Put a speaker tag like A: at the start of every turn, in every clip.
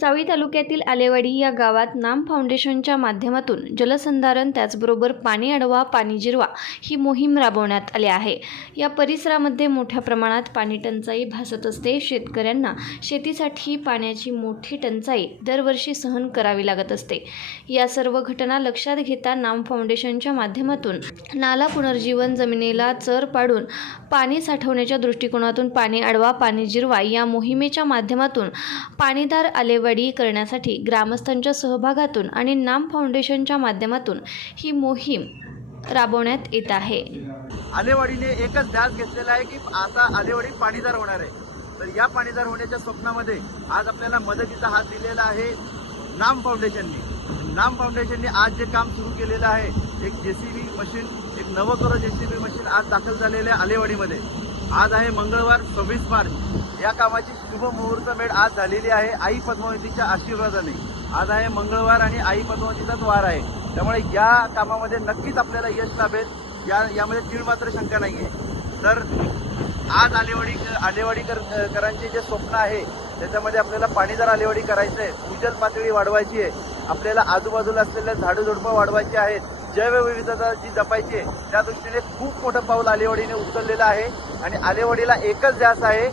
A: जावळी तालुक्यातील आलेवाडी या गावात नाम फाउंडेशनच्या माध्यमातून जलसंधारण त्याचबरोबर पाणी अडवा पाणी जिरवा ही मोहीम राबवण्यात आली आहे. या परिसरामध्ये मोठ्या प्रमाणात पाणी टंचाई भासत असते. शेतकऱ्यांना शेतीसाठी पाण्याची मोठी टंचाई दरवर्षी सहन करावी लागत असते. या सर्व घटना लक्षात घेता नाम फाउंडेशनच्या माध्यमातून नाला पुनर्जीवन जमिनीला चर पाडून पाणी साठवण्याच्या दृष्टिकोनातून पाणी अडवा पाणी जिरवा या मोहिमेच्या माध्यमातून पाणीदार आलेवाडी करण्यासाठी ग्रामस्थांच्या सहभागातून आणि नाम फाउंडेशनच्या माध्यमातून ही मोहीम राबवण्यात येत आहे.
B: आलेवाडीने एकच ध्यास घेतलेला आहे की आता आलेवाडी पाणीदार होणार आहे. तर या पाणीदार होण्याच्या स्वप्नामध्ये आज आपल्याला मदतीचा हात दिलेला आहे नाम फाउंडेशनने. नाम फाउंडेशनने आज जे काम सुरू केलेलं आहे एक जेसीबी मशीन एक नवकरो जेसीबी मशीन आज दाखल झालेलं आहे आलेवाडीमध्ये. आज आहे मंगळवार सव्वीस मार्च. या कामाची शुभ मुहूर्त मेळ आज झालेली आहे. आई पद्मावतीच्या आशीर्वादाने. आज आहे मंगळवार आणि आई पद्मावतीचाच वार आहे. त्यामुळे या कामामध्ये नक्कीच आपल्याला यश लाभेल. या यामध्ये तीळ मात्र शंका नाही आहे तर आज आलेवाडी आलेवाडीकर करांचे जे स्वप्न आहे त्याच्यामध्ये आपल्याला पाणीदार आलेवाडी करायचं आहे भूजल पातळी वाढवायची आहे. आपल्याला आजूबाजूला असलेल्या झाडूझुडपं वाढवायची आहेत. जैवविविधता जी जपायची आहे त्या दृष्टीने खूप मोठं पाऊल आलेवाडीने उचललेलं आहे. आणि आलेवाडीला एकच जास्त आहे.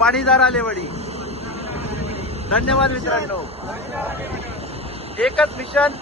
B: पाणीदार आलेवाडी. धन्यवाद मित्रांनो. एकच मिशन